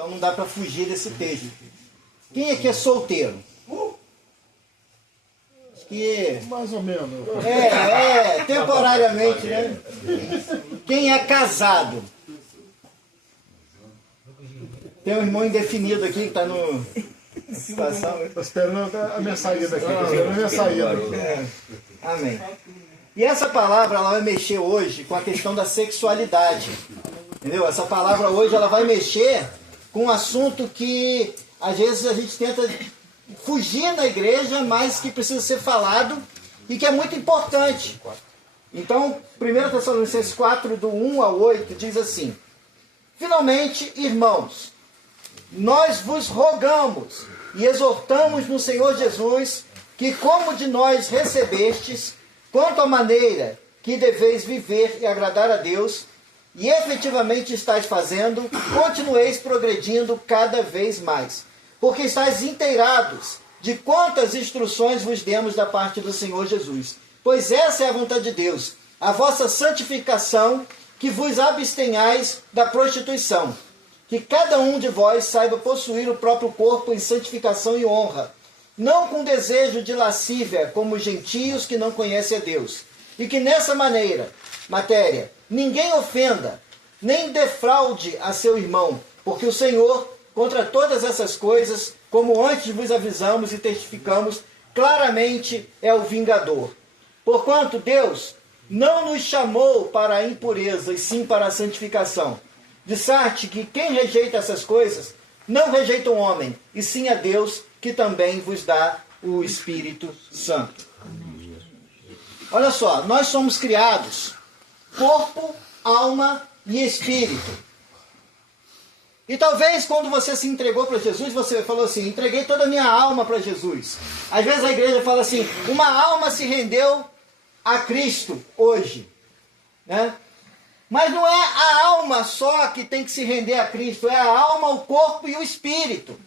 Então não dá para fugir desse texto. Quem aqui é solteiro? Que... Mais ou menos. Temporariamente, né? Quem é casado? Tem um irmão indefinido aqui que está no... Estou esperando a minha saída aqui. Esperando a minha saída. Amém. E essa palavra ela vai mexer hoje com a questão da sexualidade. Entendeu? Essa palavra hoje ela vai mexer com um assunto que às vezes a gente tenta fugir na igreja, mas que precisa ser falado e que é muito importante. Então, 1 Tessalonicenses 4, do 1 ao 8, diz assim: finalmente, irmãos, nós vos rogamos e exortamos no Senhor Jesus que, como de nós recebestes, quanto à maneira que deveis viver e agradar a Deus, e efetivamente estáis fazendo, continueis progredindo cada vez mais, porque estáis inteirados de quantas instruções vos demos da parte do Senhor Jesus. Pois essa é a vontade de Deus, a vossa santificação, que vos abstenhais da prostituição. Que cada um de vós saiba possuir o próprio corpo em santificação e honra, não com desejo de lascívia, como os gentios que não conhecem a Deus. E que nessa matéria, ninguém ofenda, nem defraude a seu irmão, porque o Senhor, contra todas essas coisas, como antes vos avisamos e testificamos, claramente é o vingador. Porquanto Deus não nos chamou para a impureza, e sim para a santificação. De sorte que quem rejeita essas coisas, não rejeita o homem, e sim a Deus, que também vos dá o Espírito Santo. Olha só, nós somos criados corpo, alma e espírito. E talvez quando você se entregou para Jesus, você falou assim: entreguei toda a minha alma para Jesus. Às vezes a igreja fala assim: uma alma se rendeu a Cristo hoje, né? Mas não é a alma só que tem que se render a Cristo, é a alma, o corpo e o espírito.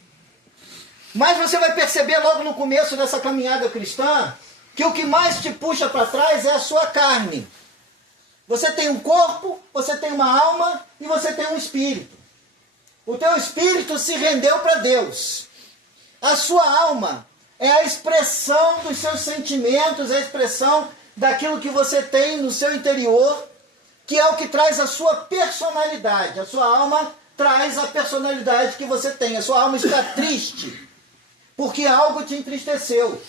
Mas você vai perceber logo no começo dessa caminhada cristã que o que mais te puxa para trás é a sua carne. Você tem um corpo, você tem uma alma e você tem um espírito. O teu espírito se rendeu para Deus. A sua alma é a expressão dos seus sentimentos, é a expressão daquilo que você tem no seu interior, que é o que traz a sua personalidade. A sua alma traz a personalidade que você tem. A sua alma está triste porque algo te entristeceu.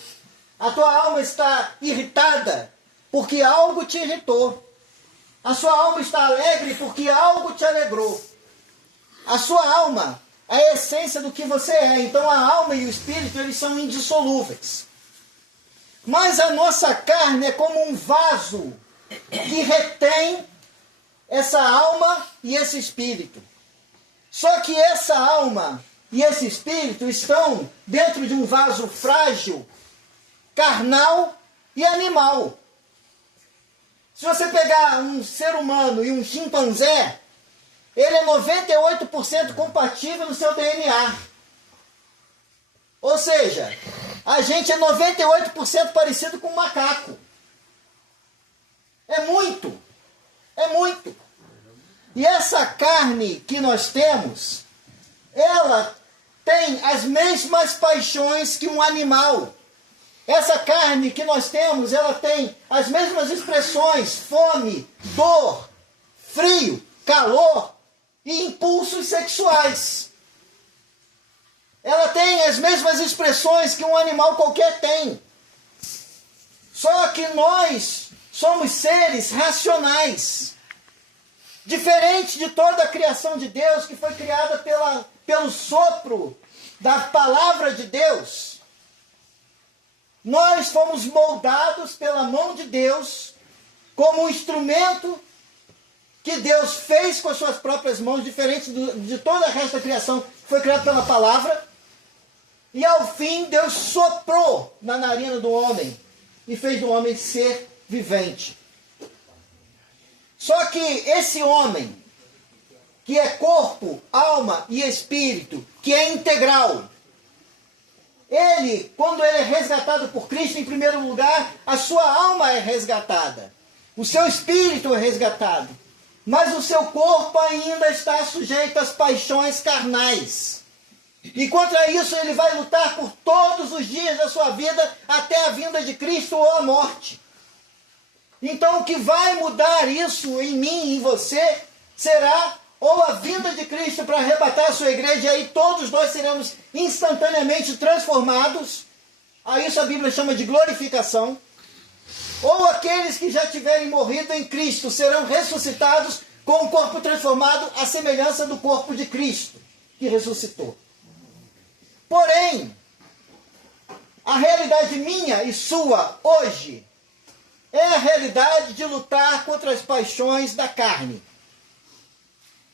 A tua alma está irritada porque algo te irritou. A sua alma está alegre porque algo te alegrou. A sua alma é a essência do que você é. Então a alma e o espírito, eles são indissolúveis. Mas a nossa carne é como um vaso que retém essa alma e esse espírito. Só que essa alma e esse espírito estão dentro de um vaso frágil, carnal e animal. Se você pegar um ser humano e um chimpanzé, ele é 98% compatível no seu DNA. Ou seja, a gente é 98% parecido com um macaco. É muito. É muito. E essa carne que nós temos, ela tem as mesmas paixões que um animal. Essa carne que nós temos, ela tem as mesmas expressões: fome, dor, frio, calor e impulsos sexuais. Ela tem as mesmas expressões que um animal qualquer tem. Só que nós somos seres racionais. Diferente de toda a criação de Deus, que foi criada pelo sopro da palavra de Deus. Nós fomos moldados pela mão de Deus como um instrumento que Deus fez com as suas próprias mãos, diferente de toda a resto da criação, que foi criada pela palavra. E ao fim, Deus soprou na narina do homem e fez do homem ser vivente. Só que esse homem, que é corpo, alma e espírito, que é integral, ele, quando ele é resgatado por Cristo, em primeiro lugar, a sua alma é resgatada. O seu espírito é resgatado. mas o seu corpo ainda está sujeito às paixões carnais. E contra isso ele vai lutar por todos os dias da sua vida até a vinda de Cristo ou a morte. Então o que vai mudar isso em mim e em você será ou a vinda de Cristo para arrebatar a sua igreja, e aí todos nós seremos instantaneamente transformados. A isso a Bíblia chama de glorificação. Ou aqueles que já tiverem morrido em Cristo serão ressuscitados com o corpo transformado à semelhança do corpo de Cristo, que ressuscitou. Porém, a realidade minha e sua hoje é a realidade de lutar contra as paixões da carne.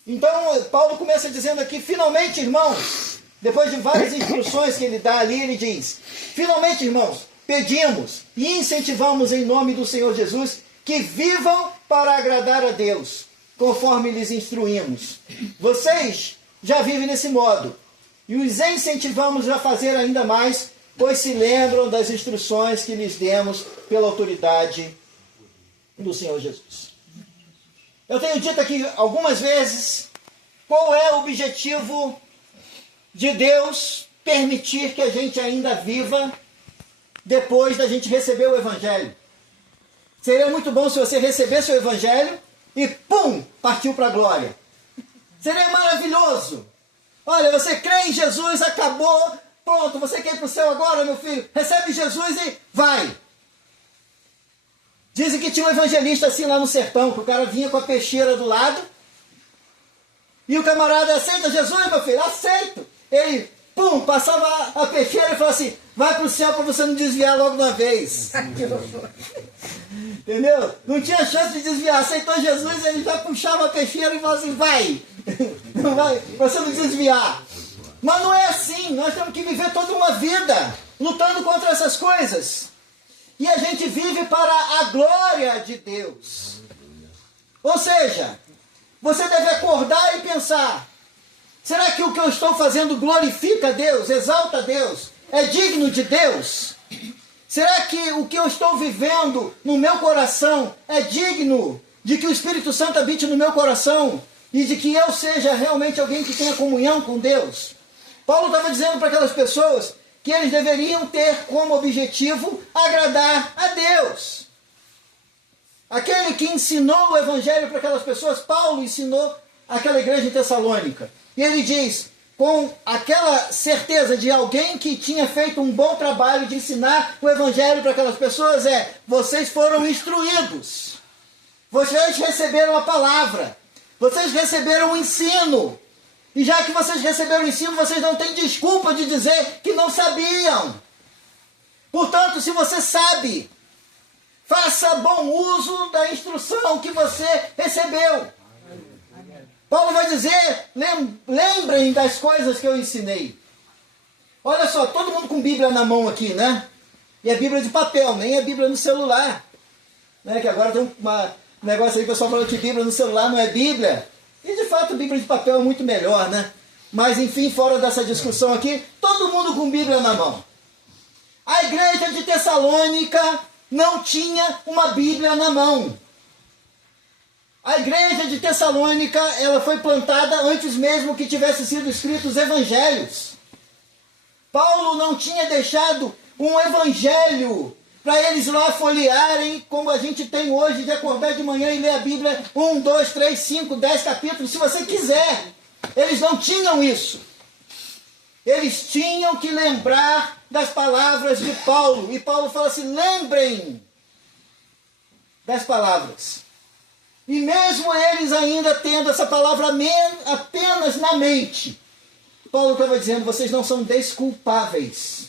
Então, Paulo começa dizendo aqui, finalmente, irmãos, depois de várias instruções que ele dá ali, ele diz, finalmente, irmãos, pedimos e incentivamos em nome do Senhor Jesus que vivam para agradar a Deus, conforme lhes instruímos. Vocês já vivem nesse modo e os incentivamos a fazer ainda mais, pois se lembram das instruções que lhes demos pela autoridade do Senhor Jesus. Eu tenho dito aqui algumas vezes qual é o objetivo de Deus permitir que a gente ainda viva depois da gente receber o Evangelho. Seria muito bom se você recebesse o Evangelho e pum, partiu para a glória. Seria maravilhoso. Olha, você crê em Jesus, acabou, pronto, você quer ir para o céu agora, meu filho? Recebe Jesus e vai. Dizem que tinha um evangelista assim lá no sertão, que o cara vinha com a peixeira do lado, e o camarada, aceita Jesus, meu filho? Aceito. Ele, pum, passava a peixeira e falava assim, vai para o céu para você não desviar logo de uma vez. Entendeu? Não tinha chance de desviar. Aceitou Jesus, ele já puxava a peixeira e falava assim, vai. Vai, para você não desviar. Mas não é assim. Nós temos que viver toda uma vida lutando contra essas coisas. E a gente vive para a glória de Deus. Ou seja, você deve acordar e pensar, será que o que eu estou fazendo glorifica a Deus, exalta a Deus, é digno de Deus? Será que o que eu estou vivendo no meu coração é digno de que o Espírito Santo habite no meu coração e de que eu seja realmente alguém que tenha comunhão com Deus? Paulo estava dizendo para aquelas pessoas que eles deveriam ter como objetivo agradar a Deus. Aquele que ensinou o Evangelho para aquelas pessoas, Paulo ensinou aquela igreja em Tessalônica. E ele diz, com aquela certeza de alguém que tinha feito um bom trabalho de ensinar o Evangelho para aquelas pessoas, vocês foram instruídos. Vocês receberam a palavra. Vocês receberam o ensino. E já que vocês receberam o ensino, vocês não têm desculpa de dizer que não sabiam. Portanto, se você sabe, faça bom uso da instrução que você recebeu. Paulo vai dizer, lembrem das coisas que eu ensinei. Olha só, todo mundo com Bíblia na mão aqui, né? E é Bíblia de papel, nem é Bíblia no celular. Né? Que agora tem um negócio aí, o pessoal falando que Bíblia no celular não é Bíblia. E de fato, Bíblia de papel é muito melhor, né? Mas enfim, fora dessa discussão aqui, todo mundo com Bíblia na mão. A igreja de Tessalônica não tinha uma Bíblia na mão. A igreja de Tessalônica, ela foi plantada antes mesmo que tivessem sido escritos evangelhos. Paulo não tinha deixado um evangelho para eles lá folhearem, como a gente tem hoje, de acordar de manhã e ler a Bíblia 1, 2, 3, 5, 10 capítulos, se você quiser. Eles não tinham isso. Eles tinham que lembrar das palavras de Paulo. E Paulo fala assim, lembrem das palavras. E mesmo eles ainda tendo essa palavra apenas na mente, Paulo estava dizendo, vocês não são desculpáveis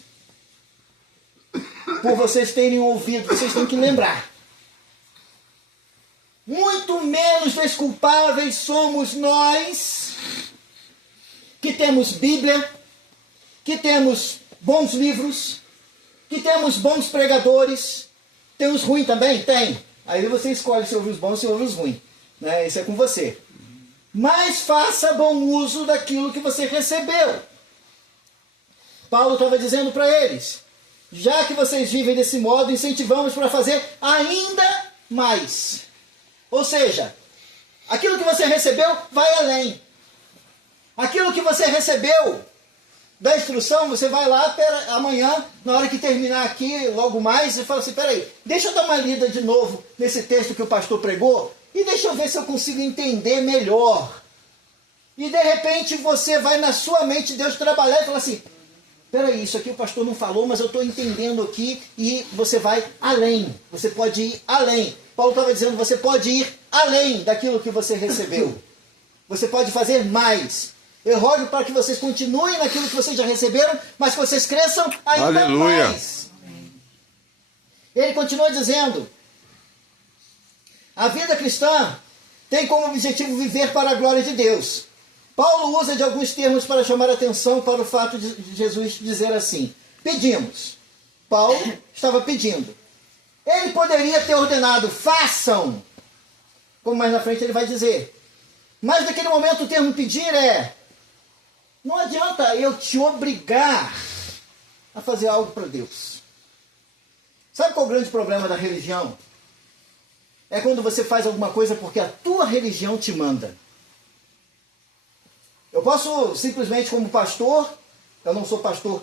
por vocês terem ouvido, vocês têm que lembrar. Muito menos desculpáveis somos nós, que temos Bíblia, que temos bons livros, que temos bons pregadores. Tem os ruins também? Tem. Aí você escolhe se ouve os bons ou se ouve os ruins. Né? Isso é com você. Mas faça bom uso daquilo que você recebeu. Paulo estava dizendo para eles, já que vocês vivem desse modo, incentivamos para fazer ainda mais. Ou seja, Aquilo que você recebeu, vai além. Aquilo que você recebeu da instrução, você vai lá amanhã, na hora que terminar aqui, logo mais, e fala assim, peraí, deixa eu dar uma lida de novo nesse texto que o pastor pregou, e deixa eu ver se eu consigo entender melhor. E de repente você vai na sua mente, Deus trabalhar e fala assim, peraí, isso aqui o pastor não falou, mas eu estou entendendo aqui, e você vai além, você pode ir além. Paulo estava dizendo, você pode ir além daquilo que você recebeu. Você pode fazer mais. Eu rogo para que vocês continuem naquilo que vocês já receberam, mas que vocês cresçam ainda mais. Ele continua dizendo, a vida cristã tem como objetivo viver para a glória de Deus. Paulo usa de alguns termos para chamar a atenção para o fato de Jesus dizer assim, pedimos. Paulo estava pedindo. Ele poderia ter ordenado, façam, como mais na frente ele vai dizer. Mas naquele momento o termo pedir não adianta eu te obrigar a fazer algo para Deus. Sabe qual é o grande problema da religião? É quando você faz alguma coisa porque a tua religião te manda. Eu posso simplesmente como pastor, eu não sou pastor,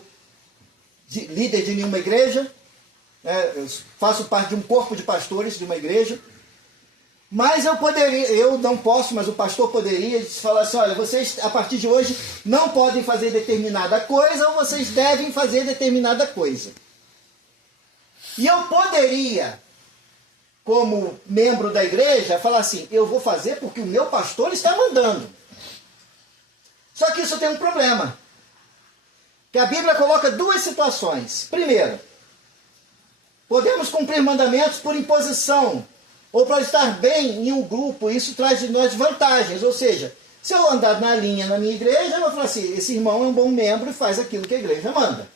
líder de nenhuma igreja, eu faço parte de um corpo de pastores de uma igreja, mas eu não posso, mas o pastor poderia falar assim, olha, vocês a partir de hoje não podem fazer determinada coisa ou vocês devem fazer determinada coisa. E eu poderia, como membro da igreja, falar assim, eu vou fazer porque o meu pastor está mandando. Só que isso tem um problema. Que a Bíblia coloca duas situações. Primeiro, podemos cumprir mandamentos por imposição, ou para estar bem em um grupo, isso traz de nós vantagens. Ou seja, se eu andar na linha na minha igreja, eu vou falar assim, esse irmão é um bom membro e faz aquilo que a igreja manda.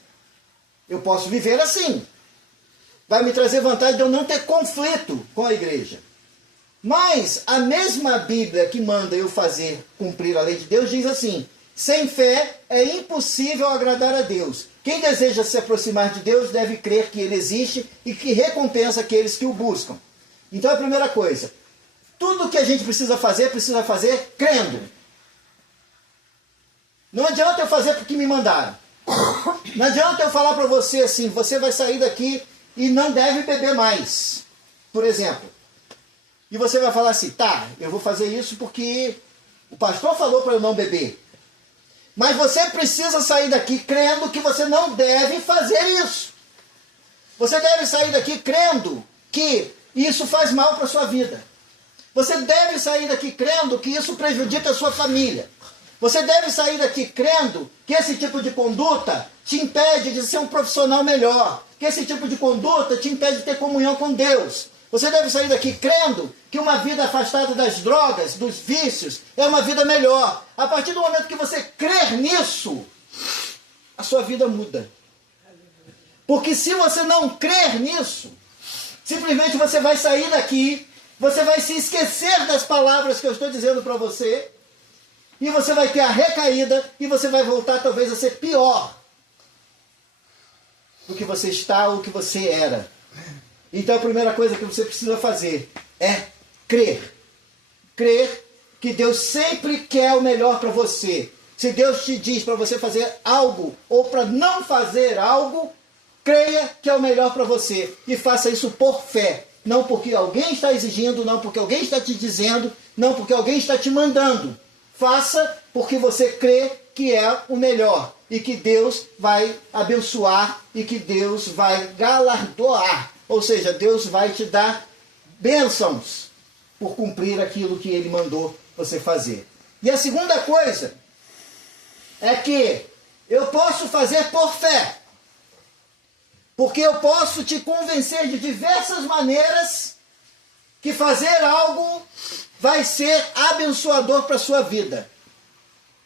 Eu posso viver assim. Vai me trazer vantagem de eu não ter conflito com a igreja. Mas a mesma Bíblia que manda eu cumprir a lei de Deus, diz assim, sem fé é impossível agradar a Deus. Quem deseja se aproximar de Deus deve crer que Ele existe e que recompensa aqueles que o buscam. Então a primeira coisa, tudo que a gente precisa fazer crendo. Não adianta eu fazer porque me mandaram. Não adianta eu falar para você assim, você vai sair daqui e não deve beber mais, por exemplo. E você vai falar assim, tá, eu vou fazer isso porque o pastor falou para eu não beber. Mas você precisa sair daqui crendo que você não deve fazer isso. Você deve sair daqui crendo que isso faz mal para a sua vida. Você deve sair daqui crendo que isso prejudica a sua família. Você deve sair daqui crendo que esse tipo de conduta te impede de ser um profissional melhor. Que esse tipo de conduta te impede de ter comunhão com Deus. Você deve sair daqui crendo que uma vida afastada das drogas, dos vícios, é uma vida melhor. A partir do momento que você crer nisso, a sua vida muda. Porque se você não crer nisso, simplesmente você vai sair daqui, você vai se esquecer das palavras que eu estou dizendo para você, e você vai ter a recaída, e você vai voltar talvez a ser pior do que você está ou do que você era. Então a primeira coisa que você precisa fazer é crer. Crer que Deus sempre quer o melhor para você. Se Deus te diz para você fazer algo ou para não fazer algo, creia que é o melhor para você. E faça isso por fé. Não porque alguém está exigindo, não porque alguém está te dizendo, não porque alguém está te mandando. Faça porque você crê que é o melhor. E que Deus vai abençoar e que Deus vai galardoar. Ou seja, Deus vai te dar bênçãos por cumprir aquilo que Ele mandou você fazer. E a segunda coisa é que eu posso fazer por fé. Porque eu posso te convencer de diversas maneiras que fazer algo vai ser abençoador para a sua vida.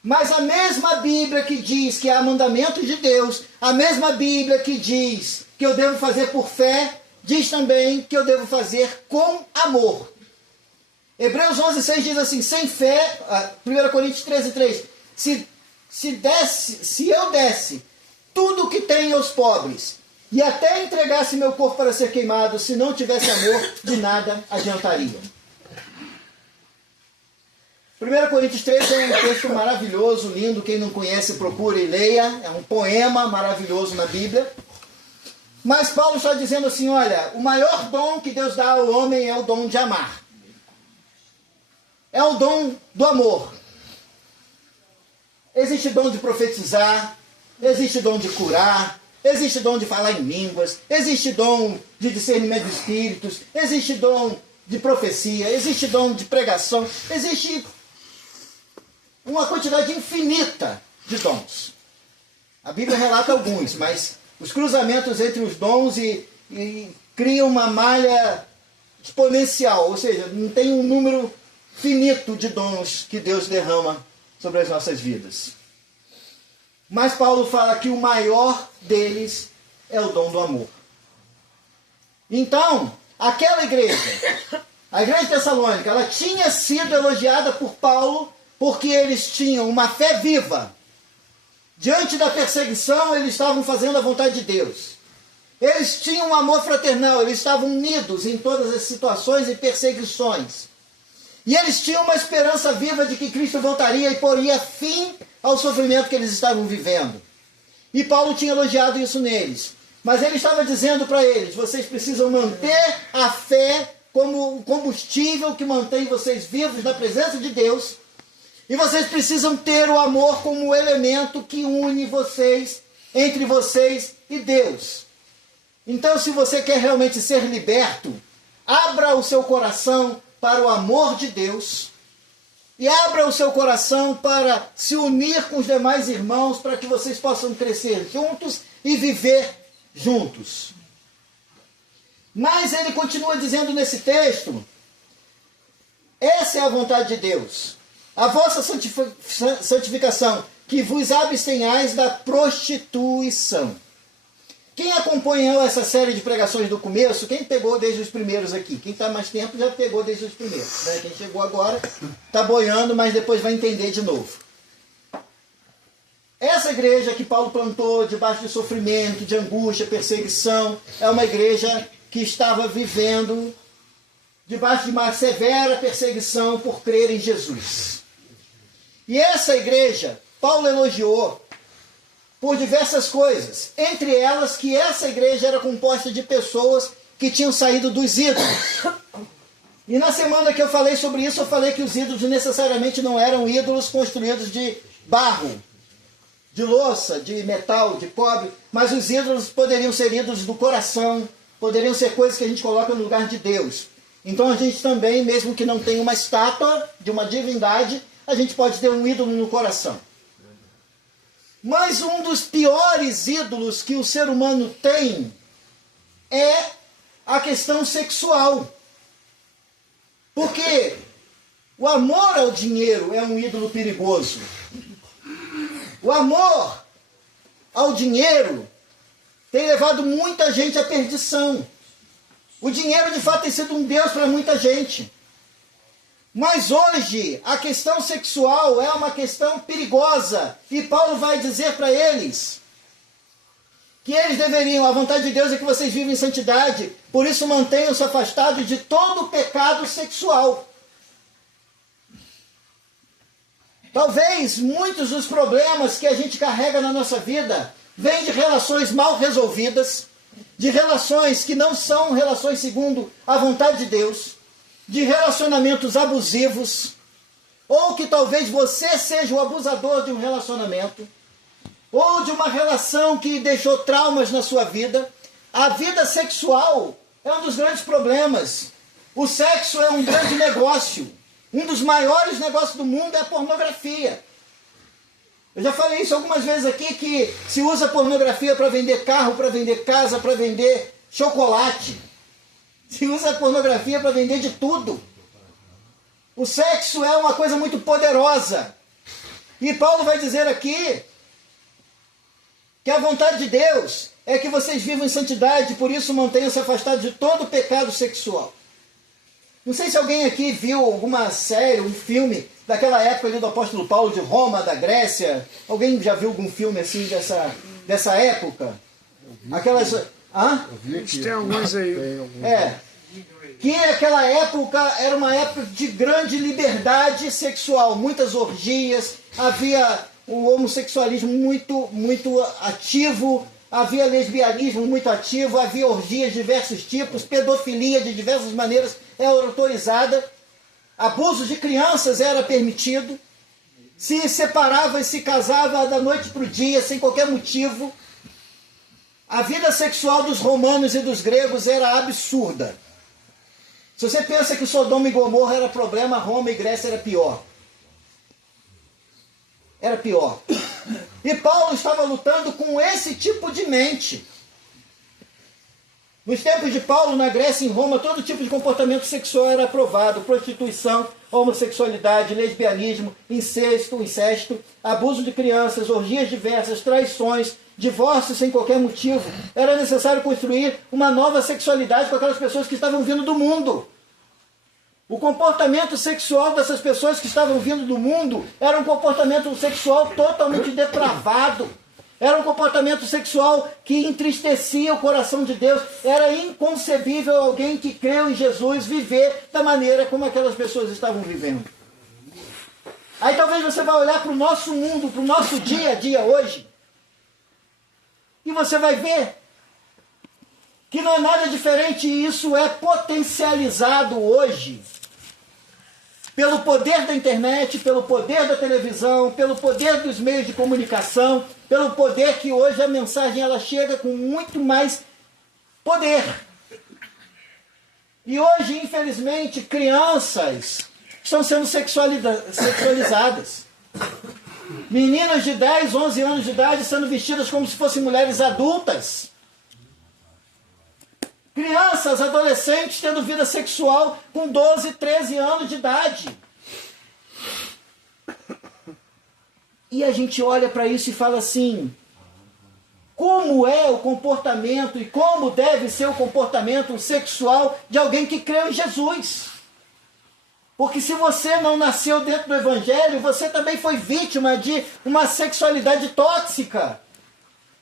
Mas a mesma Bíblia que diz que há mandamentos de Deus, a mesma Bíblia que diz que eu devo fazer por fé, diz também que eu devo fazer com amor. Hebreus 11:6 diz assim, sem fé, 1 Coríntios 13:3, se eu desse tudo o que tenho aos pobres, e até entregasse meu corpo para ser queimado, se não tivesse amor, de nada adiantaria. 1 Coríntios 13 é um texto maravilhoso, lindo. Quem não conhece, procure e leia. É um poema maravilhoso na Bíblia. Mas Paulo está dizendo assim, olha, o maior dom que Deus dá ao homem é o dom de amar. É o dom do amor. Existe dom de profetizar, existe dom de curar, existe dom de falar em línguas, existe dom de discernimento de espíritos, existe dom de profecia, existe dom de pregação, existe uma quantidade infinita de dons. A Bíblia relata alguns, mas os cruzamentos entre os dons e criam uma malha exponencial, ou seja, não tem um número finito de dons que Deus derrama sobre as nossas vidas. Mas Paulo fala que o maior deles é o dom do amor. Então, aquela igreja, a igreja de Tessalônica, ela tinha sido elogiada por Paulo porque eles tinham uma fé viva. Diante da perseguição, eles estavam fazendo a vontade de Deus. Eles tinham um amor fraternal, eles estavam unidos em todas as situações e perseguições. E eles tinham uma esperança viva de que Cristo voltaria e poria fim ao sofrimento que eles estavam vivendo. E Paulo tinha elogiado isso neles. Mas ele estava dizendo para eles, vocês precisam manter a fé como o combustível que mantém vocês vivos na presença de Deus. E vocês precisam ter o amor como o elemento que une vocês, entre vocês e Deus. Então, se você quer realmente ser liberto, abra o seu coração para o amor de Deus e abra o seu coração para se unir com os demais irmãos para que vocês possam crescer juntos e viver juntos. Mas ele continua dizendo nesse texto, essa é a vontade de Deus, a vossa santificação, que vos abstenhais da prostituição. Quem acompanhou essa série de pregações do começo, quem pegou desde os primeiros aqui? Quem está mais tempo já pegou desde os primeiros. Né? Quem chegou agora está boiando, mas depois vai entender de novo. Essa igreja que Paulo plantou debaixo de sofrimento, de angústia, perseguição, é uma igreja que estava vivendo debaixo de uma severa perseguição por crer em Jesus. E essa igreja, Paulo elogiou por diversas coisas, entre elas que essa igreja era composta de pessoas que tinham saído dos ídolos. E na semana que eu falei sobre isso, eu falei que os ídolos necessariamente não eram ídolos construídos de barro, de louça, de metal, de cobre, mas os ídolos poderiam ser ídolos do coração, poderiam ser coisas que a gente coloca no lugar de Deus. Então a gente também, mesmo que não tenha uma estátua de uma divindade, a gente pode ter um ídolo no coração. Mas um dos piores ídolos que o ser humano tem é a questão sexual. Porque o amor ao dinheiro é um ídolo perigoso. O amor ao dinheiro tem levado muita gente à perdição. O dinheiro, de fato, tem sido um Deus para muita gente. Mas hoje, a questão sexual é uma questão perigosa. E Paulo vai dizer para eles que eles deveriam, a vontade de Deus é que vocês vivem em santidade, por isso mantenham-se afastados de todo o pecado sexual. Talvez muitos dos problemas que a gente carrega na nossa vida vêm de relações mal resolvidas, de relações que não são relações segundo a vontade de Deus, de relacionamentos abusivos, ou que talvez você seja o abusador de um relacionamento, ou de uma relação que deixou traumas na sua vida. A vida sexual é um dos grandes problemas. O sexo é um grande negócio. Um dos maiores negócios do mundo é a pornografia. Eu já falei isso algumas vezes aqui, que se usa pornografia para vender carro, para vender casa, para vender chocolate. Se usa pornografia para vender de tudo. O sexo é uma coisa muito poderosa. E Paulo vai dizer aqui que a vontade de Deus é que vocês vivam em santidade, por isso mantenham-se afastados de todo pecado sexual. Não sei se alguém aqui viu alguma série, um filme daquela época ali do apóstolo Paulo, de Roma, da Grécia. Alguém já viu algum filme assim dessa época? Aquelas... Hã? Tem alguns aí. que aquela época era uma época de grande liberdade sexual, muitas orgias, havia o homossexualismo muito ativo, havia lesbianismo muito ativo, havia orgias de diversos tipos, pedofilia de diversas maneiras era autorizada, abuso de crianças era permitido, se separava e se casava da noite para o dia, sem qualquer motivo. A vida sexual dos romanos e dos gregos era absurda. Se você pensa que Sodoma e Gomorra era problema, Roma e Grécia era pior. Era pior. E Paulo estava lutando com esse tipo de mente. Nos tempos de Paulo, na Grécia e em Roma, todo tipo de comportamento sexual era aprovado. Prostituição, homossexualidade, lesbianismo, incesto, abuso de crianças, orgias diversas, traições, divórcio sem qualquer motivo. Era necessário construir uma nova sexualidade com aquelas pessoas que estavam vindo do mundo. O comportamento sexual dessas pessoas que estavam vindo do mundo era um comportamento sexual totalmente depravado. Era um comportamento sexual que entristecia o coração de Deus. Era inconcebível alguém que creu em Jesus viver da maneira como aquelas pessoas estavam vivendo. Aí talvez você vá olhar para o nosso mundo, para o nosso dia a dia hoje, e você vai ver que não é nada diferente, e isso é potencializado hoje pelo poder da internet, pelo poder da televisão, pelo poder dos meios de comunicação, pelo poder que hoje a mensagem ela chega com muito mais poder. E hoje, infelizmente, crianças estão sendo sexualizadas. Meninas de 10, 11 anos de idade sendo vestidas como se fossem mulheres adultas. Crianças, adolescentes tendo vida sexual com 12, 13 anos de idade. E a gente olha para isso e fala assim, como é o comportamento e como deve ser o comportamento sexual de alguém que creu em Jesus? Porque se você não nasceu dentro do Evangelho, você também foi vítima de uma sexualidade tóxica.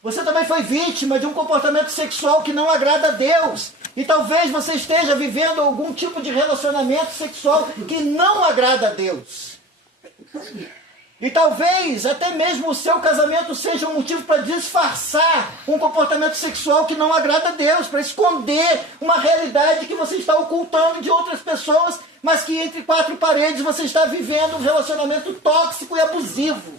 Você também foi vítima de um comportamento sexual que não agrada a Deus. E talvez você esteja vivendo algum tipo de relacionamento sexual que não agrada a Deus. E talvez até mesmo o seu casamento seja um motivo para disfarçar um comportamento sexual que não agrada a Deus, para esconder uma realidade que você está ocultando de outras pessoas, mas que entre quatro paredes você está vivendo um relacionamento tóxico e abusivo.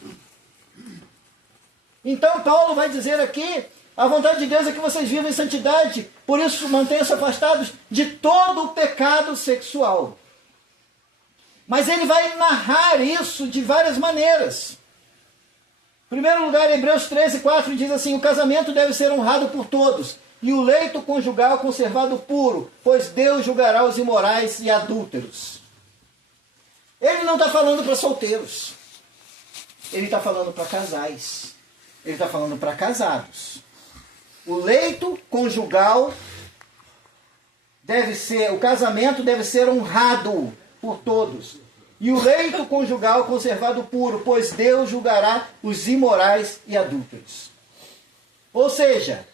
Então Paulo vai dizer aqui, a vontade de Deus é que vocês vivam em santidade, por isso mantenham-se afastados de todo o pecado sexual. Mas ele vai narrar isso de várias maneiras. Em primeiro lugar, Hebreus 13:4 diz assim, o casamento deve ser honrado por todos, e o leito conjugal conservado puro, pois Deus julgará os imorais e adúlteros. Ele não está falando para solteiros. Ele está falando para casais. Ele está falando para casados. O leito conjugal o casamento deve ser honrado por todos. E o leito conjugal conservado puro, pois Deus julgará os imorais e adúlteros. Ou seja,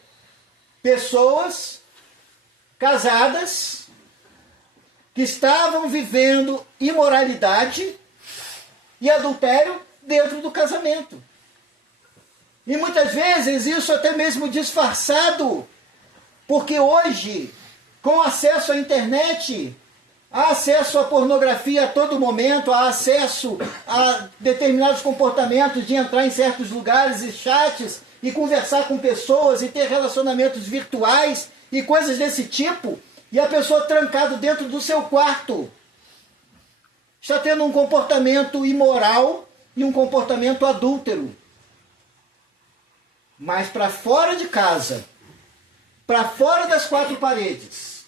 pessoas casadas que estavam vivendo imoralidade e adultério dentro do casamento. E muitas vezes isso até mesmo disfarçado, porque hoje, com acesso à internet, há acesso à pornografia a todo momento, há acesso a determinados comportamentos de entrar em certos lugares e chats e conversar com pessoas e ter relacionamentos virtuais e coisas desse tipo, e a pessoa trancada dentro do seu quarto está tendo um comportamento imoral e um comportamento adúltero. Mas para fora de casa, para fora das quatro paredes,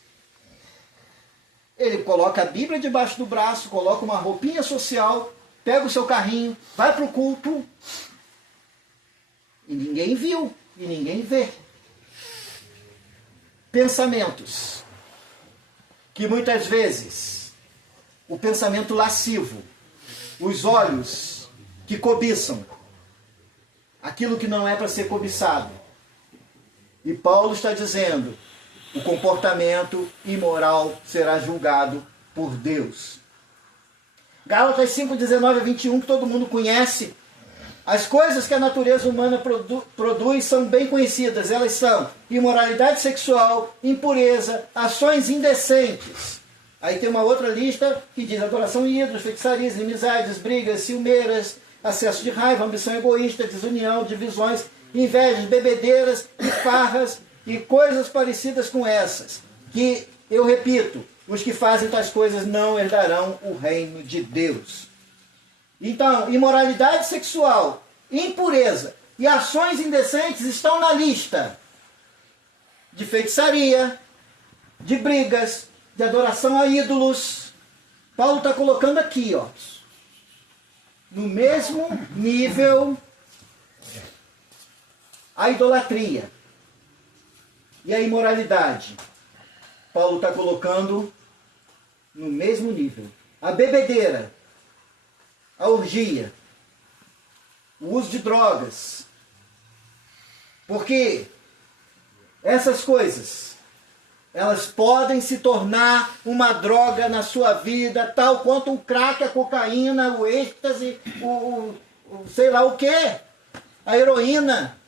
ele coloca a Bíblia debaixo do braço, coloca uma roupinha social, pega o seu carrinho, vai para o culto, e ninguém viu, e ninguém vê. Pensamentos que muitas vezes, o pensamento lascivo, os olhos que cobiçam, aquilo que não é para ser cobiçado. E Paulo está dizendo o comportamento imoral será julgado por Deus. Gálatas 5, 19 a 21, que todo mundo conhece. As coisas que a natureza humana produz são bem conhecidas. Elas são imoralidade sexual, impureza, ações indecentes. Aí tem uma outra lista que diz adoração a ídolos, feitiçarias, inimizades, brigas, ciumeiras, acesso de raiva, ambição egoísta, desunião, divisões, invejas, bebedeiras e farras e coisas parecidas com essas. Que, eu repito, os que fazem tais coisas não herdarão o reino de Deus. Então, imoralidade sexual, impureza e ações indecentes estão na lista de feitiçaria, de brigas, de adoração a ídolos. Paulo está colocando aqui, ó, no mesmo nível, a idolatria e a imoralidade. Paulo está colocando no mesmo nível. A bebedeira, a orgia, o uso de drogas. Porque essas coisas, elas podem se tornar uma droga na sua vida, tal quanto o crack, a cocaína, o êxtase, o sei lá o quê, a heroína.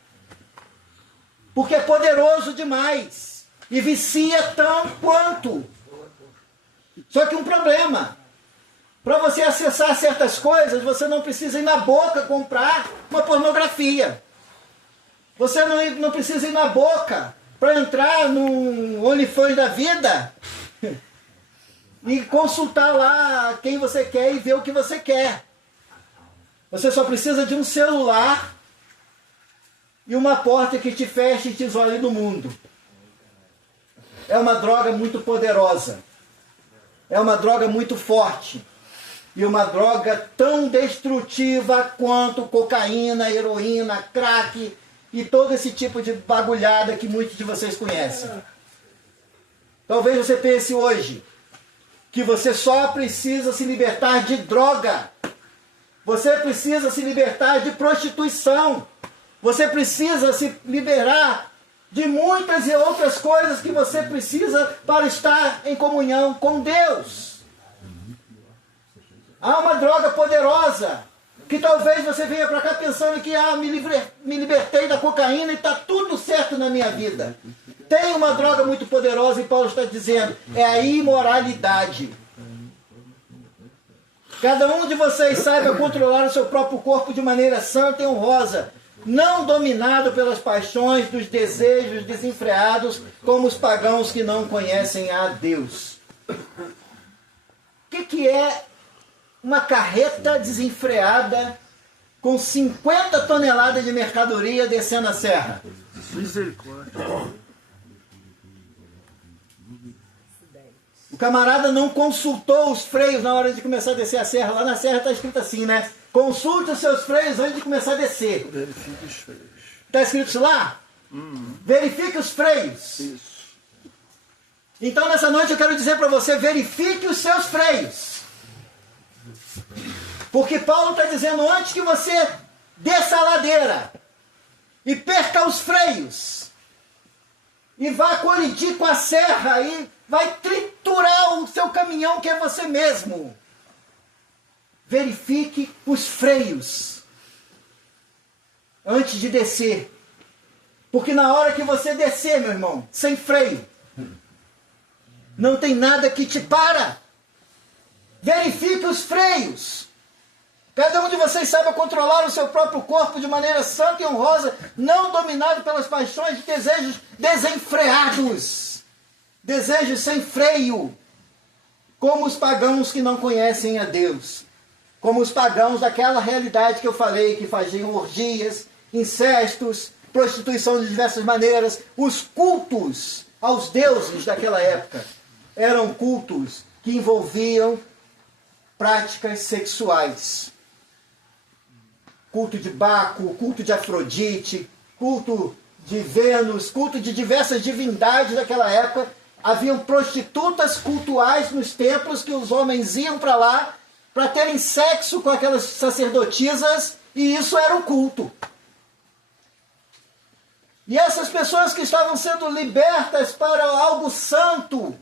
Porque é poderoso demais e vicia tão quanto. Só que um problema: para você acessar certas coisas, você não precisa ir na boca comprar uma pornografia. Você não precisa ir na boca para entrar no OnlyFans da vida e consultar lá quem você quer e ver o que você quer. Você só precisa de um celular e uma porta que te feche e te isole do mundo. É uma droga muito poderosa. É uma droga muito forte. E uma droga tão destrutiva quanto cocaína, heroína, crack e todo esse tipo de bagulhada que muitos de vocês conhecem. Talvez você pense hoje que você só precisa se libertar de droga. Você precisa se libertar de prostituição. Você precisa se liberar de muitas e outras coisas que você precisa para estar em comunhão com Deus. Há uma droga poderosa que talvez você venha para cá pensando que me libertei da cocaína e está tudo certo na minha vida. Tem uma droga muito poderosa e Paulo está dizendo, é a imoralidade. Cada um de vocês saiba controlar o seu próprio corpo de maneira santa e honrosa, não dominado pelas paixões dos desejos desenfreados, como os pagãos que não conhecem a Deus. O que é uma carreta desenfreada com 50 toneladas de mercadoria descendo a serra? Misericórdia. O camarada não consultou os freios na hora de começar a descer a serra. Lá na serra está escrito assim, né? Consulte os seus freios antes de começar a descer. Verifique os freios. Está escrito isso lá? Verifique os freios. Isso. Então nessa noite eu quero dizer para você, verifique os seus freios. Porque Paulo está dizendo, antes que você desça a ladeira e perca os freios e vá colidir com a serra e vai triturar o seu caminhão que é você mesmo, verifique os freios antes de descer. Porque na hora que você descer, meu irmão, sem freio, não tem nada que te para. Verifique os freios. Cada um de vocês saiba controlar o seu próprio corpo de maneira santa e honrosa, não dominado pelas paixões e desejos desenfreados. Desejos sem freio. Como os pagãos que não conhecem a Deus. Como os pagãos daquela realidade que eu falei, que faziam orgias, incestos, prostituição de diversas maneiras. Os cultos aos deuses daquela época eram cultos que envolviam práticas sexuais. Culto de Baco, culto de Afrodite, culto de Vênus, culto de diversas divindades daquela época. Haviam prostitutas cultuais nos templos que os homens iam para lá para terem sexo com aquelas sacerdotisas, e isso era o culto. E essas pessoas que estavam sendo libertas para algo santo,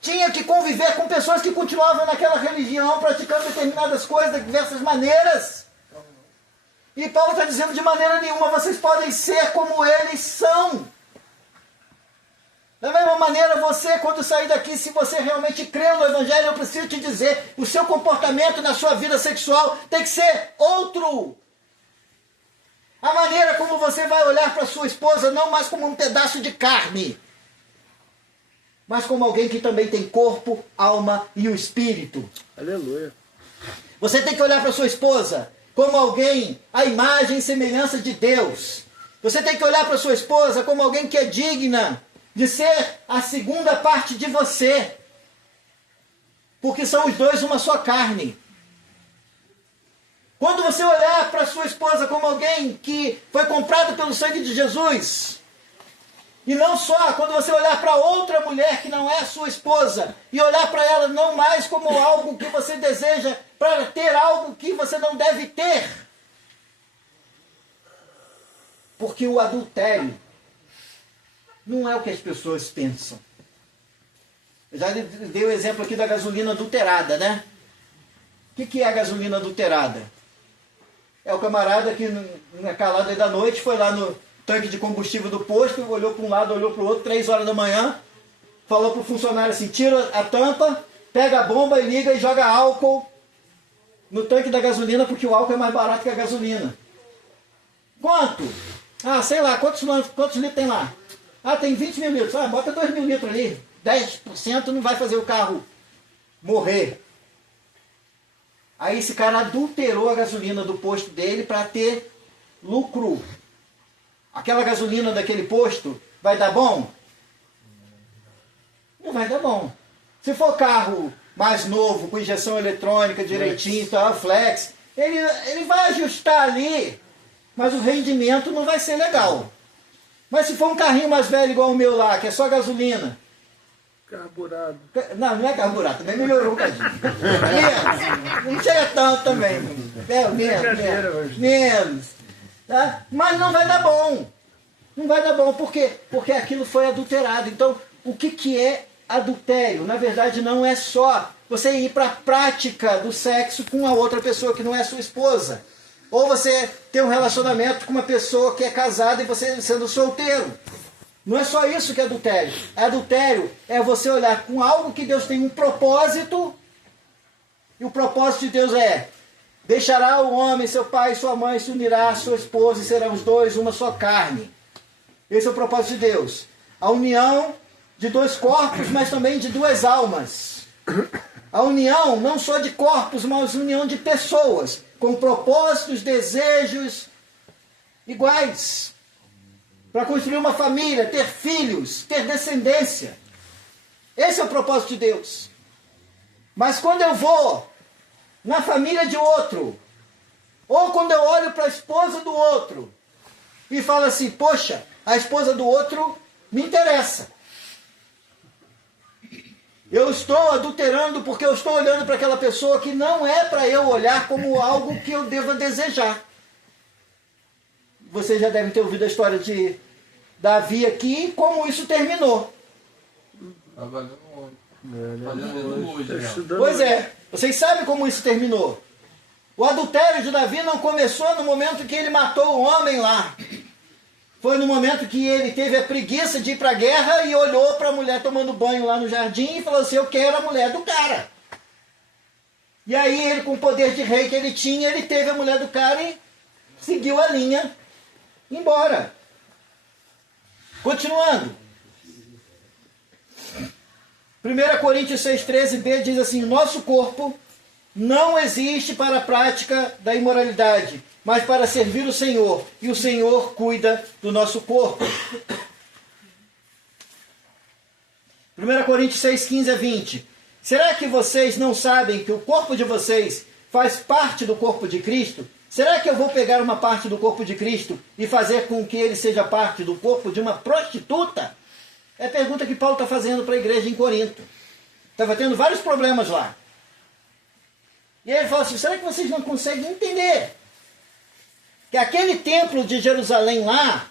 tinha que conviver com pessoas que continuavam naquela religião, praticando determinadas coisas de diversas maneiras. E Paulo está dizendo, de maneira nenhuma, vocês podem ser como eles são. Da mesma maneira, você, quando sair daqui, se você realmente crê no Evangelho, eu preciso te dizer, o seu comportamento na sua vida sexual tem que ser outro. A maneira como você vai olhar para sua esposa, não mais como um pedaço de carne, mas como alguém que também tem corpo, alma e o espírito. Aleluia. Você tem que olhar para sua esposa como alguém, a imagem e semelhança de Deus. Você tem que olhar para sua esposa como alguém que é digna de ser a segunda parte de você. Porque são os dois uma só carne. Quando você olhar para sua esposa como alguém que foi comprado pelo sangue de Jesus, e não só, quando você olhar para outra mulher que não é sua esposa, e olhar para ela não mais como algo que você deseja para ter algo que você não deve ter. Porque o adultério não é o que as pessoas pensam. Eu já dei o exemplo aqui da gasolina adulterada, né? O que é a gasolina adulterada? É o camarada que, na calada da noite, foi lá no tanque de combustível do posto, olhou para um lado, olhou para o outro, 3 horas da manhã, falou para o funcionário assim, tira a tampa, pega a bomba e liga e joga álcool no tanque da gasolina, porque o álcool é mais barato que a gasolina. Quanto? Ah, sei lá, quantos litros tem lá? Ah, tem 20 mil litros. Ah, bota 2 mil litros ali. 10% não vai fazer o carro morrer. Aí esse cara adulterou a gasolina do posto dele para ter lucro. Aquela gasolina daquele posto vai dar bom? Não vai dar bom. Se for carro mais novo, com injeção eletrônica direitinho, tal, flex, ele vai ajustar ali, mas o rendimento não vai ser legal. Mas se for um carrinho mais velho igual o meu lá, que é só gasolina, Carburado. não é carburado, também melhorou um bocadinho. Não chega tanto também. Menos. Tá? Mas não vai dar bom. Não vai dar bom. Por quê? Porque aquilo foi adulterado. Então, o que é adultério? Na verdade, não é só você ir para a prática do sexo com a outra pessoa que não é sua esposa. Ou você ter um relacionamento com uma pessoa que é casada e você sendo solteiro. Não é só isso que é adultério. Adultério é você olhar com algo que Deus tem um propósito, e o propósito de Deus é: deixará o homem, seu pai e sua mãe, se unirá à sua esposa, e serão os dois uma só carne. Esse é o propósito de Deus. A união de 2 corpos, mas também de 2 almas. A união não só de corpos, mas a união de pessoas, com propósitos, desejos iguais. Para construir uma família, ter filhos, ter descendência. Esse é o propósito de Deus. Mas quando eu vou na família de outro, ou quando eu olho para a esposa do outro, e falo assim, poxa, a esposa do outro me interessa. Eu estou adulterando porque eu estou olhando para aquela pessoa que não é para eu olhar como algo que eu deva desejar. Vocês já devem ter ouvido a história de Davi aqui, como isso terminou. Pois é, vocês sabem como isso terminou. O adultério de Davi não começou no momento que ele matou o homem lá. Foi no momento que ele teve a preguiça de ir para a guerra e olhou para a mulher tomando banho lá no jardim e falou assim, eu quero a mulher do cara. E aí ele, com o poder de rei que ele tinha, ele teve a mulher do cara e seguiu a linha embora. Continuando. 1 Coríntios 6,13b diz assim, nosso corpo não existe para a prática da imoralidade, mas para servir o Senhor, e o Senhor cuida do nosso corpo. 1 Coríntios 6,15 a 20. Será que vocês não sabem que o corpo de vocês faz parte do corpo de Cristo? Será que eu vou pegar uma parte do corpo de Cristo e fazer com que ele seja parte do corpo de uma prostituta? É a pergunta que Paulo está fazendo para a igreja em Corinto. Estava tendo vários problemas lá. E ele fala assim, será que vocês não conseguem entender que aquele templo de Jerusalém lá,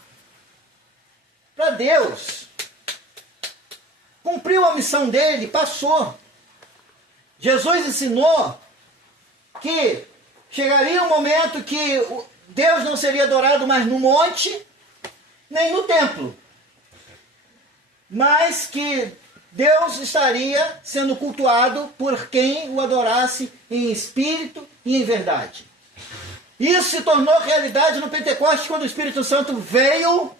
para Deus, cumpriu a missão dele, passou. Jesus ensinou que chegaria um momento que Deus não seria adorado mais no monte, nem no templo, mas que Deus estaria sendo cultuado por quem o adorasse em espírito e em verdade. Isso se tornou realidade no Pentecostes, quando o Espírito Santo veio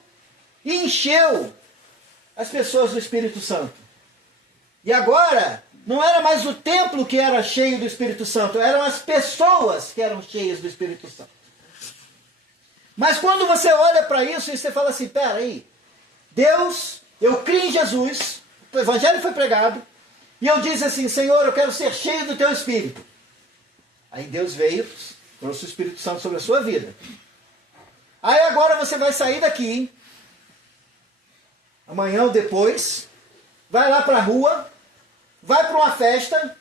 e encheu as pessoas do Espírito Santo. E agora, não era mais o templo que era cheio do Espírito Santo, eram as pessoas que eram cheias do Espírito Santo. Mas quando você olha para isso e você fala assim, peraí, Deus, eu criei em Jesus, o Evangelho foi pregado, e eu disse assim, Senhor, eu quero ser cheio do Teu Espírito. Aí Deus veio, trouxe o Espírito Santo sobre a sua vida. Aí agora você vai sair daqui, amanhã ou depois, vai lá para a rua, vai para uma festa,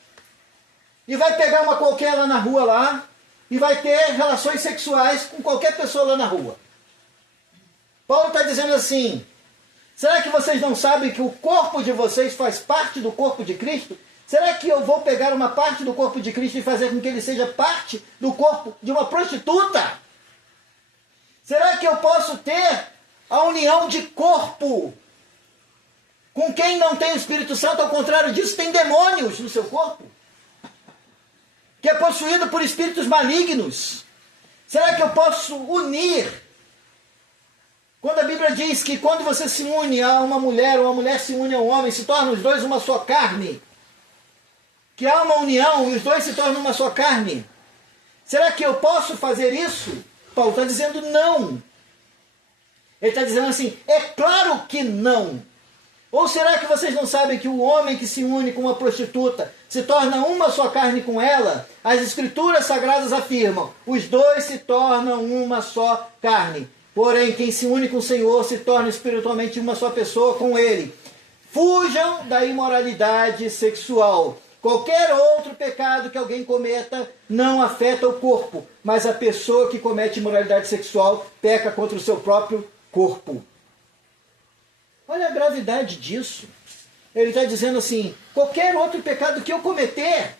e vai pegar uma qualquer lá na rua lá, e vai ter relações sexuais com qualquer pessoa lá na rua. Paulo está dizendo assim, será que vocês não sabem que o corpo de vocês faz parte do corpo de Cristo? Será que eu vou pegar uma parte do corpo de Cristo e fazer com que ele seja parte do corpo de uma prostituta? Será que eu posso ter a união de corpo com quem não tem o Espírito Santo? Ao contrário disso, tem demônios no seu corpo, que é possuído por espíritos malignos. Será que eu posso unir? Quando a Bíblia diz que quando você se une a uma mulher, ou uma mulher se une a um homem, se tornam os dois uma só carne, que há uma união e os dois se tornam uma só carne. Será que eu posso fazer isso? Paulo está dizendo não. Ele está dizendo assim, é claro que não. Ou será que vocês não sabem que o homem que se une com uma prostituta se torna uma só carne com ela? As Escrituras Sagradas afirmam, os dois se tornam uma só carne. Porém, quem se une com o Senhor se torna espiritualmente uma só pessoa com Ele. Fujam da imoralidade sexual. Qualquer outro pecado que alguém cometa não afeta o corpo, mas a pessoa que comete imoralidade sexual peca contra o seu próprio corpo. Olha a gravidade disso. Ele está dizendo assim, qualquer outro pecado que eu cometer,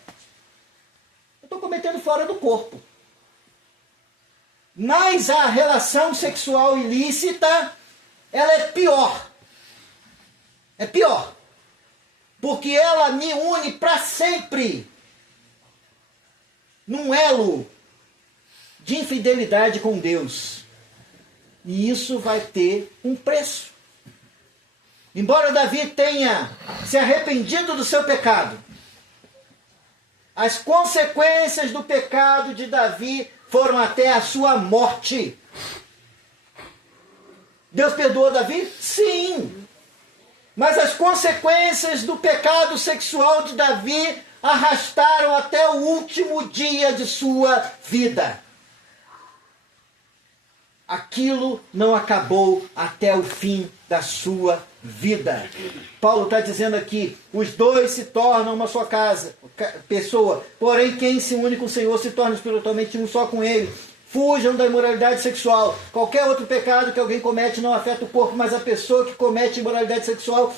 eu estou cometendo fora do corpo. Mas a relação sexual ilícita, ela é pior. É pior. Porque ela me une para sempre num elo de infidelidade com Deus. E isso vai ter um preço. Embora Davi tenha se arrependido do seu pecado, as consequências do pecado de Davi foram até a sua morte. Deus perdoou Davi? Sim. Mas as consequências do pecado sexual de Davi arrastaram até o último dia de sua vida. Aquilo não acabou até o fim da sua vida. Paulo está dizendo aqui, os dois se tornam uma só pessoa, porém quem se une com o Senhor se torna espiritualmente um só com Ele. Fujam da imoralidade sexual. Qualquer outro pecado que alguém comete não afeta o corpo, mas a pessoa que comete imoralidade sexual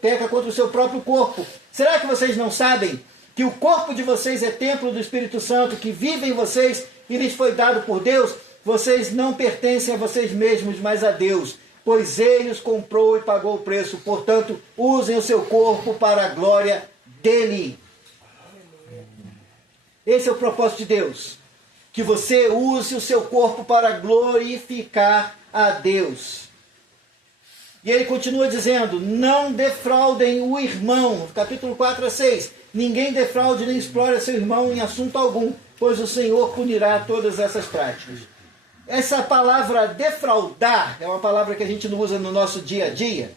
peca contra o seu próprio corpo. Será que vocês não sabem que o corpo de vocês é templo do Espírito Santo, que vive em vocês e lhes foi dado por Deus? Vocês não pertencem a vocês mesmos, mas a Deus, pois Ele os comprou e pagou o preço. Portanto, usem o seu corpo para a glória dEle. Esse é o propósito de Deus. Que você use o seu corpo para glorificar a Deus. E ele continua dizendo, não defraudem o irmão. Capítulo 4 a 6. Ninguém defraude nem explore seu irmão em assunto algum, pois o Senhor punirá todas essas práticas. Essa palavra defraudar é uma palavra que a gente não usa no nosso dia a dia.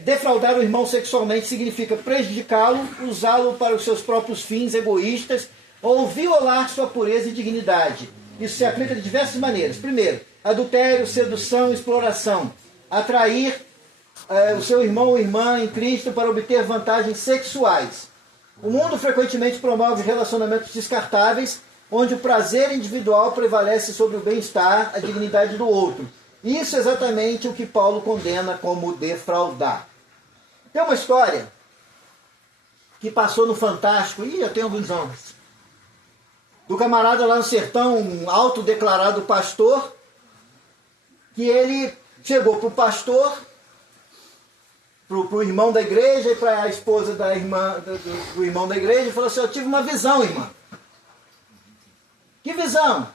Defraudar o irmão sexualmente significa prejudicá-lo, usá-lo para os seus próprios fins egoístas ou violar sua pureza e dignidade. Isso se aplica de diversas maneiras. Primeiro, adultério, sedução, exploração. Atrair o seu irmão ou irmã em Cristo para obter vantagens sexuais. O mundo frequentemente promove relacionamentos descartáveis onde o prazer individual prevalece sobre o bem-estar, a dignidade do outro. Isso é exatamente o que Paulo condena como defraudar. Tem uma história que passou no Fantástico, já tem alguns anos, do camarada lá no sertão, um autodeclarado pastor, que ele chegou para o pastor, para o irmão da igreja e para a esposa da irmã, do irmão da igreja, e falou assim: eu tive uma visão, irmã. Que visão?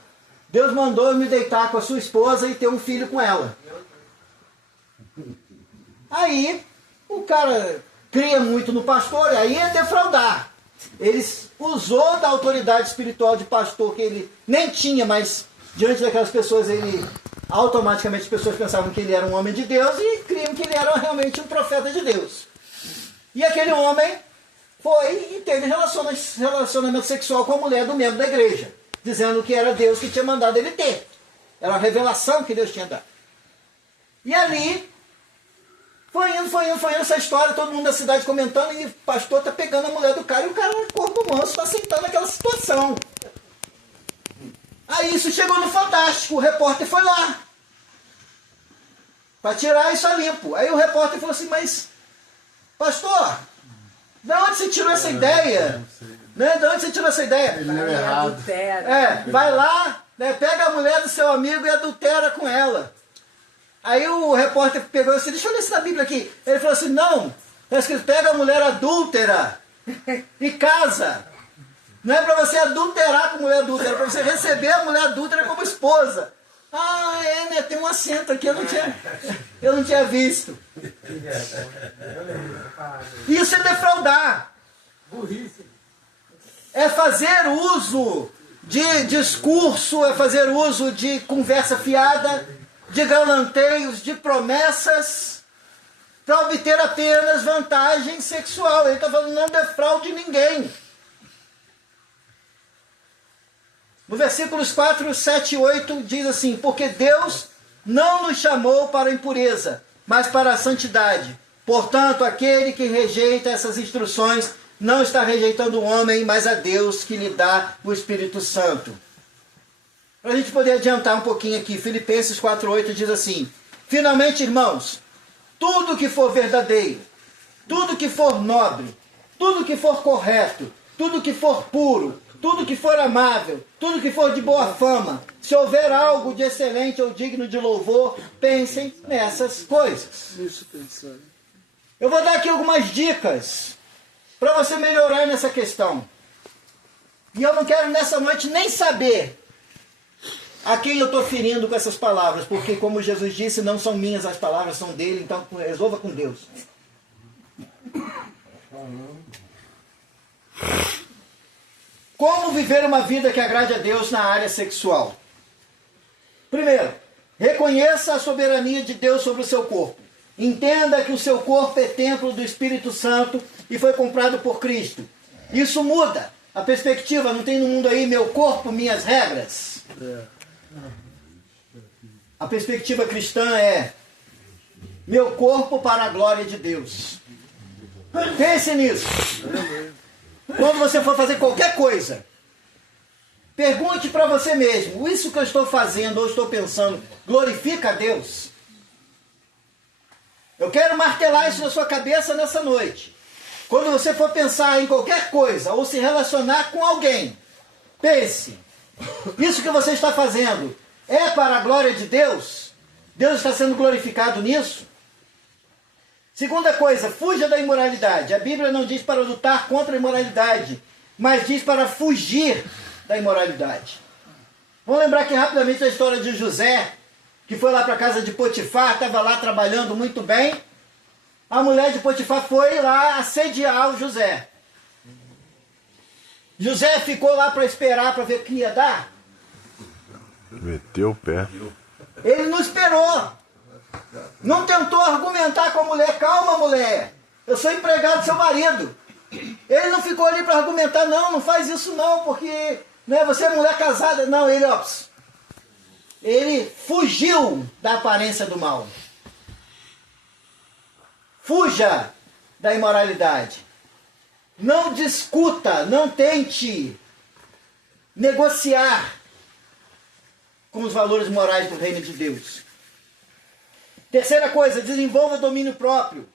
Deus mandou eu me deitar com a sua esposa e ter um filho com ela. Aí o cara cria muito no pastor, e aí é defraudar. Ele usou da autoridade espiritual de pastor que ele nem tinha, mas diante daquelas pessoas ele automaticamente as pessoas pensavam que ele era um homem de Deus e criam que ele era realmente um profeta de Deus. E aquele homem foi e teve relacionamento sexual com a mulher do membro da igreja, dizendo que era Deus que tinha mandado ele ter. Era a revelação que Deus tinha dado. E ali foi indo essa história, todo mundo da cidade comentando, e o pastor está pegando a mulher do cara, e o cara, corpo manso, está aceitando aquela situação. Aí isso chegou no Fantástico, o repórter foi lá para tirar isso a limpo. Aí o repórter falou assim: mas, pastor, de onde você tirou essa ideia? Né? De onde você tirou essa ideia? Ele leu errado. Vai lá, né, pega a mulher do seu amigo e adultera com ela. Aí o repórter pegou assim: deixa eu ler isso na Bíblia aqui. Ele falou assim: não, está escrito, pega a mulher adúltera e casa. Não é para você adulterar com a mulher adúltera, é para você receber a mulher adúltera como esposa. Ah, né? Tem um acento aqui, eu não tinha visto. Isso é defraudar. É fazer uso de discurso, é fazer uso de conversa fiada, de galanteios, de promessas, para obter apenas vantagem sexual. Ele está falando: não defraude ninguém. No versículos 4, 7 e 8 diz assim: porque Deus não nos chamou para a impureza, mas para a santidade. Portanto, aquele que rejeita essas instruções não está rejeitando o homem, mas a Deus que lhe dá o Espírito Santo. Para a gente poder adiantar um pouquinho aqui, Filipenses 4,8 diz assim: finalmente, irmãos, tudo que for verdadeiro, tudo que for nobre, tudo que for correto, tudo que for puro, tudo que for amável, tudo que for de boa fama, se houver algo de excelente ou digno de louvor, pensem nessas coisas. Eu vou dar aqui algumas dicas para você melhorar nessa questão. E eu não quero nessa noite nem saber a quem eu estou ferindo com essas palavras, porque como Jesus disse, não são minhas as palavras, são dele, então resolva com Deus. Como viver uma vida que agrade a Deus na área sexual? Primeiro, reconheça a soberania de Deus sobre o seu corpo. Entenda que o seu corpo é templo do Espírito Santo e foi comprado por Cristo. Isso muda a perspectiva. Não tem no mundo aí meu corpo, minhas regras. A perspectiva cristã é meu corpo para a glória de Deus. Pense nisso. Quando você for fazer qualquer coisa, pergunte para você mesmo: isso que eu estou fazendo ou estou pensando glorifica a Deus? Eu quero martelar isso na sua cabeça nessa noite. Quando você for pensar em qualquer coisa ou se relacionar com alguém, pense: isso que você está fazendo é para a glória de Deus? Deus está sendo glorificado nisso? Segunda coisa, fuja da imoralidade. A Bíblia não diz para lutar contra a imoralidade, mas diz para fugir da imoralidade. Vamos lembrar aqui rapidamente a história de José, que foi lá para a casa de Potifar, estava lá trabalhando muito bem. A mulher de Potifar foi lá assediar o José. José ficou lá para esperar, para ver o que ia dar. Meteu o pé. Ele não esperou. Não tentou argumentar com a mulher: calma, mulher, eu sou empregado do seu marido. Ele não ficou ali para argumentar: não faz isso não, porque né, você é mulher casada. Não, ele fugiu da aparência do mal. Fuja da imoralidade. Não discuta, não tente negociar com os valores morais do reino de Deus. Terceira coisa, desenvolva domínio próprio.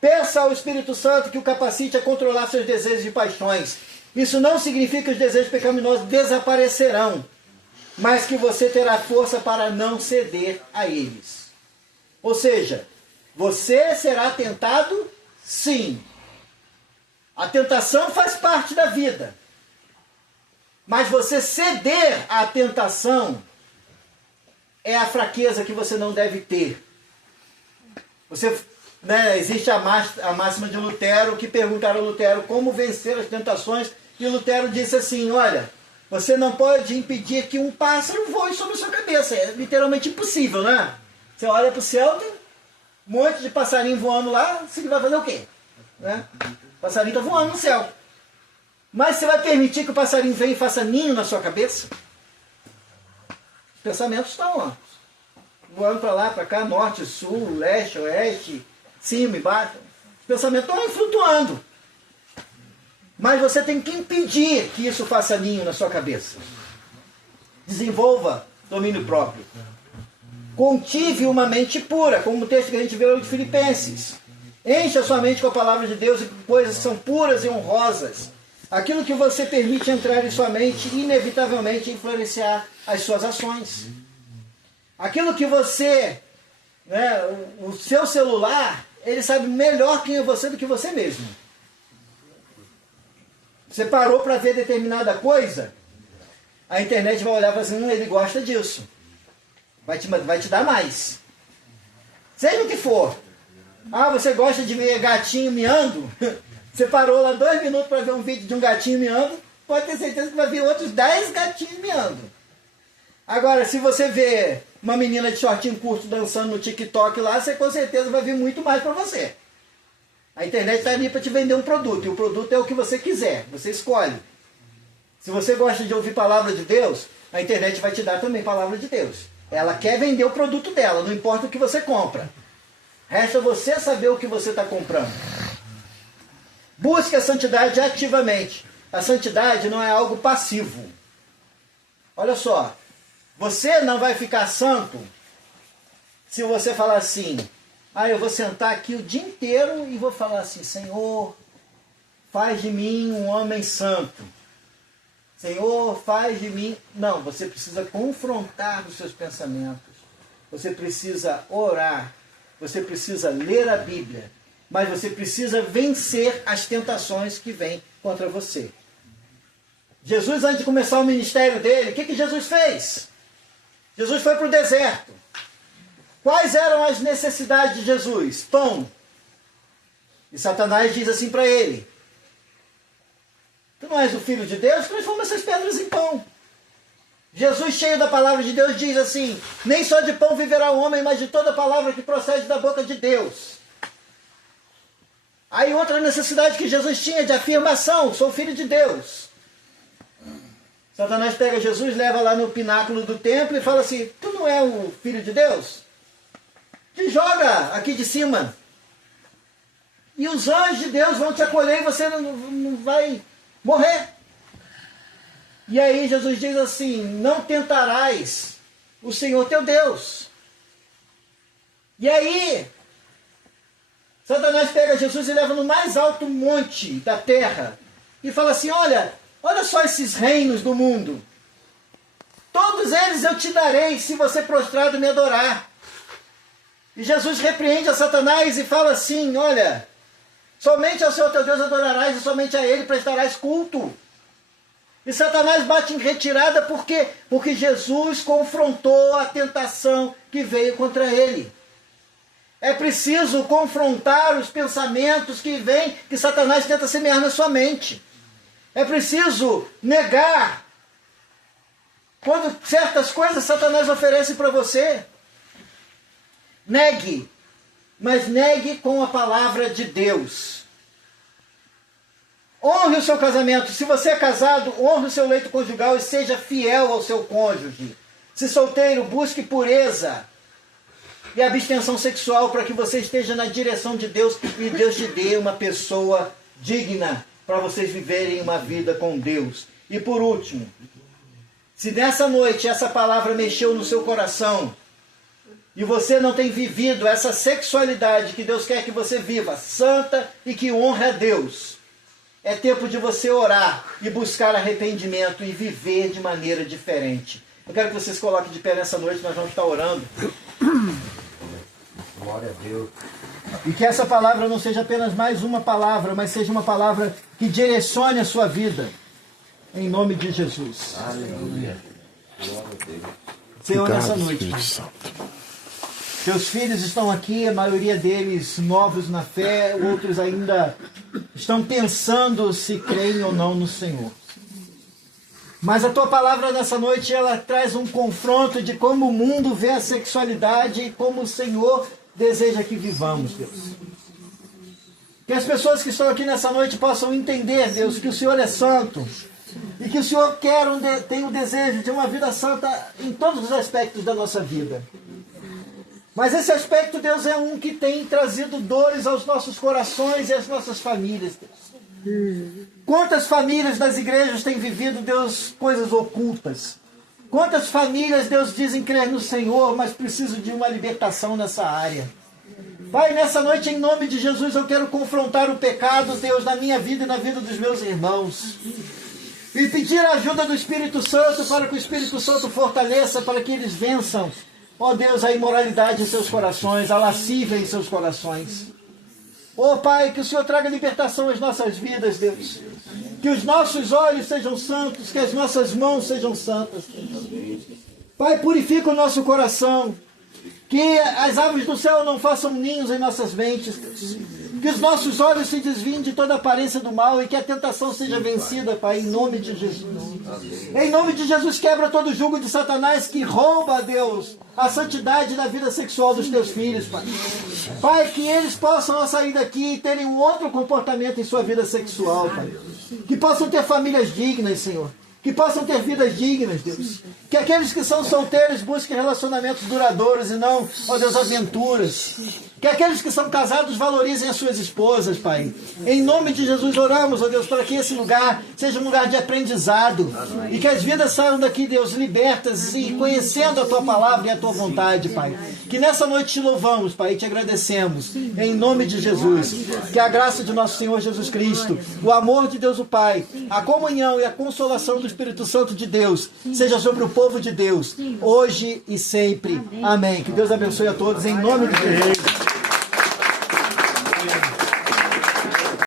Peça ao Espírito Santo que o capacite a controlar seus desejos e paixões. Isso não significa que os desejos pecaminosos desaparecerão, mas que você terá força para não ceder a eles. Ou seja, você será tentado, sim. A tentação faz parte da vida. Mas você ceder à tentação é a fraqueza que você não deve ter. Existe a máxima de Lutero, que perguntaram a Lutero como vencer as tentações, e Lutero disse assim, olha, você não pode impedir que um pássaro voe sobre a sua cabeça, é literalmente impossível, né? Você olha para o céu, tem um monte de passarinho voando lá, você vai fazer o quê? Né? O passarinho está voando no céu. Mas você vai permitir que o passarinho venha e faça ninho na sua cabeça? Os pensamentos estão lá, voando para lá, para cá, norte, sul, leste, oeste, cima e baixo. Os pensamentos estão aí flutuando. Mas você tem que impedir que isso faça ninho na sua cabeça. Desenvolva domínio próprio. Cultive uma mente pura, como o texto que a gente vê de Filipenses. Encha sua mente com a palavra de Deus e com coisas que são puras e honrosas. Aquilo que você permite entrar em sua mente, inevitavelmente influenciar as suas ações. Aquilo que você, o seu celular, ele sabe melhor quem é você do que você mesmo. Você parou para ver determinada coisa, a internet vai olhar e falar assim, ele gosta disso. Vai te dar mais. Seja o que for. Ah, você gosta de ver gatinho miando? Você parou lá 2 minutos para ver um vídeo de um gatinho miando, pode ter certeza que vai ver outros 10 gatinhos miando. Agora, se você vê uma menina de shortinho curto dançando no TikTok lá, você com certeza vai ver muito mais para você. A internet está ali para te vender um produto, e o produto é o que você quiser, você escolhe. Se você gosta de ouvir palavra de Deus, a internet vai te dar também palavra de Deus. Ela quer vender o produto dela, não importa o que você compra. Resta você saber o que você está comprando. Busque a santidade ativamente. A santidade não é algo passivo. Olha só, você não vai ficar santo se você falar assim, eu vou sentar aqui o dia inteiro e vou falar assim, Senhor, faz de mim um homem santo. Senhor, faz de mim... Não, você precisa confrontar os seus pensamentos. Você precisa orar. Você precisa ler a Bíblia. Mas você precisa vencer as tentações que vêm contra você. Jesus, antes de começar o ministério dele, o que Jesus fez? Jesus foi para o deserto. Quais eram as necessidades de Jesus? Pão. E Satanás diz assim para ele, tu não és o Filho de Deus? Transforma essas pedras em pão. Jesus, cheio da palavra de Deus, diz assim, nem só de pão viverá o homem, mas de toda palavra que procede da boca de Deus. Aí outra necessidade que Jesus tinha de afirmação, sou filho de Deus. Satanás pega Jesus, leva lá no pináculo do templo e fala assim, tu não é o Filho de Deus? Te joga aqui de cima. E os anjos de Deus vão te acolher e você não vai morrer. E aí Jesus diz assim, não tentarás o Senhor teu Deus. E aí, Satanás pega Jesus e leva no mais alto monte da terra e fala assim, olha só esses reinos do mundo. Todos eles eu te darei se você prostrado me adorar. E Jesus repreende a Satanás e fala assim, olha, somente ao Senhor teu Deus adorarás e somente a Ele prestarás culto. E Satanás bate em retirada por quê? Porque Jesus confrontou a tentação que veio contra ele. É preciso confrontar os pensamentos que vêm, que Satanás tenta semear na sua mente. É preciso negar quando certas coisas Satanás oferece para você. Negue, mas negue com a palavra de Deus. Honre o seu casamento. Se você é casado, honre o seu leito conjugal e seja fiel ao seu cônjuge. Se solteiro, busque pureza e abstenção sexual para que você esteja na direção de Deus e Deus te dê uma pessoa digna para vocês viverem uma vida com Deus. E por último, Se nessa noite essa palavra mexeu no seu coração e você não tem vivido essa sexualidade que Deus quer que você viva, santa e que honra a Deus, é tempo de você orar e buscar arrependimento e viver de maneira diferente. Eu quero que vocês coloquem de pé nessa noite, nós vamos estar orando. Glória a Deus. E que essa palavra não seja apenas mais uma palavra, mas seja uma palavra que direcione a sua vida. Em nome de Jesus. Aleluia. Glória a Deus. Senhor, nessa Obrigado, noite, Espírito Pai, Santo. teus filhos estão aqui, a maioria deles novos na fé, outros ainda estão pensando se creem ou não no Senhor. Mas a tua palavra nessa noite, ela traz um confronto de como o mundo vê a sexualidade e como o Senhor deseja que vivamos, Deus. Que as pessoas que estão aqui nessa noite possam entender, Deus, que o Senhor é santo e que o Senhor tem o desejo de uma vida santa em todos os aspectos da nossa vida. Mas esse aspecto, Deus, é um que tem trazido dores aos nossos corações e às nossas famílias, Deus. Quantas famílias das igrejas têm vivido, Deus, coisas ocultas? Quantas famílias, Deus, dizem crer no Senhor, mas precisam de uma libertação nessa área? Pai, nessa noite, em nome de Jesus, eu quero confrontar o pecado, Deus, na minha vida e na vida dos meus irmãos. E pedir a ajuda do Espírito Santo para que o Espírito Santo fortaleça, para que eles vençam, ó Deus, a imoralidade em seus corações, a lascívia em seus corações. Ó Pai, que o Senhor traga libertação às nossas vidas, Deus. Que os nossos olhos sejam santos, que as nossas mãos sejam santas. Pai, purifica o nosso coração. Que as aves do céu não façam ninhos em nossas mentes, Deus. Que os nossos olhos se desviem de toda aparência do mal e que a tentação seja vencida, Pai, em nome de Jesus. Em nome de Jesus, quebra todo o jugo de Satanás que rouba, Deus, a santidade da vida sexual dos teus filhos, Pai. Pai, que eles possam, ao sair daqui, terem um outro comportamento em sua vida sexual, Pai. Que possam ter famílias dignas, Senhor. Que possam ter vidas dignas, Deus. Que aqueles que são solteiros busquem relacionamentos duradouros e não, ó Deus, aventuras. Que aqueles que são casados valorizem as suas esposas, Pai. Em nome de Jesus oramos, ó Deus, para que esse lugar seja um lugar de aprendizado. E que as vidas saiam daqui, Deus, libertas e conhecendo a Tua palavra e a Tua vontade, Pai. Que nessa noite te louvamos, Pai, e te agradecemos. Em nome de Jesus. Que a graça de nosso Senhor Jesus Cristo, o amor de Deus o Pai, a comunhão e a consolação do Espírito Santo de Deus seja sobre o povo de Deus, hoje e sempre. Amém. Que Deus abençoe a todos, em nome de Jesus.